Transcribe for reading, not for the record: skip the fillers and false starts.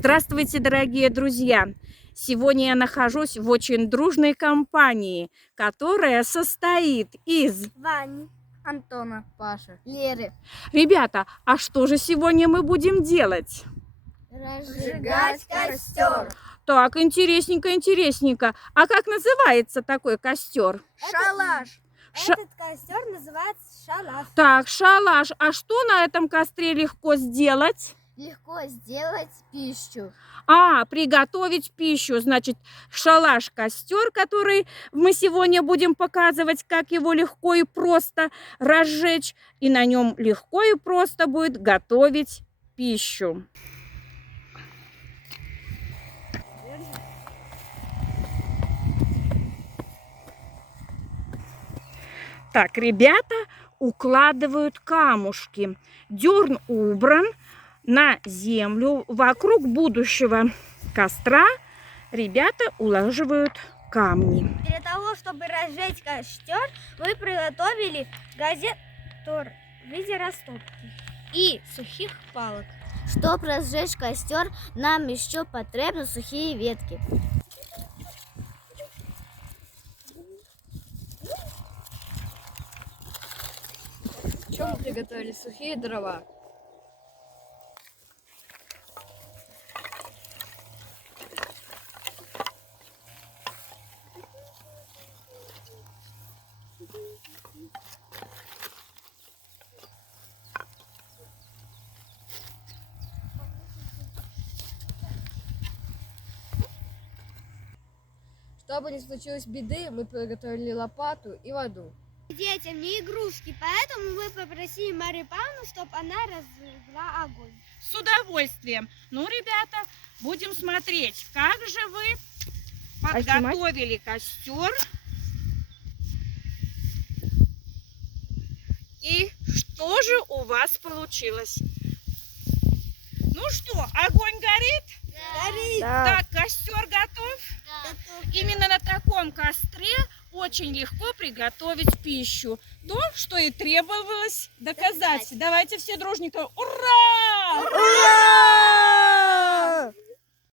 Здравствуйте, дорогие друзья! Сегодня я нахожусь в очень дружной компании, которая состоит из Вани, Антона, Паши, Леры. Ребята, а что же сегодня мы будем делать? Разжигать костер. Так, интересненько, интересненько. А как называется такой костер? Шалаш. Ша- Этот костер называется шалаш. Так, шалаш. А что на этом костре легко сделать? Легко сделать пищу. Приготовить пищу. Значит, шалаш-костер, который мы сегодня будем показывать, как его легко и просто разжечь. И на нем легко и просто будет готовить пищу. Так, ребята укладывают камушки. Дерн убран на землю. Вокруг будущего костра ребята улаживают камни. Для того, чтобы разжечь костер, мы приготовили газет в виде растопки и сухих палок. Чтобы разжечь костер, нам еще потребны сухие ветки. Что мы приготовили? Сухие дрова. Чтобы не случилось беды, мы приготовили лопату и воду. Детям не игрушки, поэтому мы попросили Марию Павловну, чтобы она разжгла огонь. С удовольствием. Ну, ребята, будем смотреть, как же вы подготовили костер. И что же у вас получилось? Ну что, огонь горит? Горит. Так, костер готов? Именно на таком костре очень легко приготовить пищу. То, что и требовалось доказать. Давайте все дружненько. Ура! Ура!